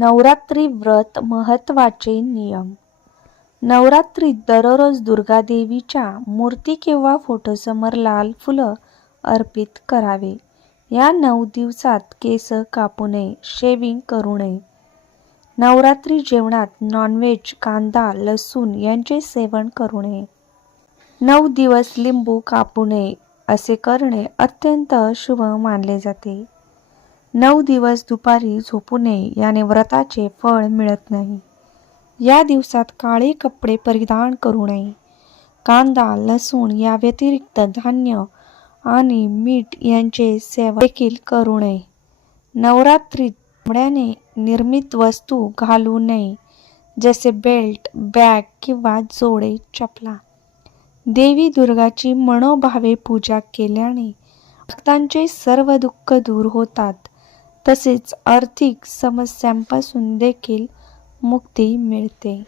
नवरात्री व्रत महत्त्वाचे नियम. नवरात्रीत दररोज दुर्गादेवीच्या मूर्ती किंवा फोटोसमोर लाल फुलं अर्पित करावे. या नऊ दिवसात केस कापू नये शेविंग करू नये. नवरात्री जेवणात नॉनव्हेज कांदा लसूण यांचे सेवन करू नये. नऊ दिवस लिंबू कापू नये असे करणे अत्यंत शुभ मानले जाते. नऊ दिवस दुपारी झोपू नये याने व्रताचे फळ मिळत नाही. या दिवसात काळे कपडे परिधान करू नये. कांदा लसूण या व्यतिरिक्त धान्य आणि मीठ यांचे सेवन देखील करू नये. नवरात्रीत चामड्याने निर्मित वस्तू घालू नये जसे बेल्ट बॅग किंवा जोडे चपला. देवी दुर्गाची मनोभावे पूजा केल्याने भक्तांचे सर्व दुःख दूर होतात. तसेच आर्थिक समस्यांपासून देखील मुक्ती मिळते.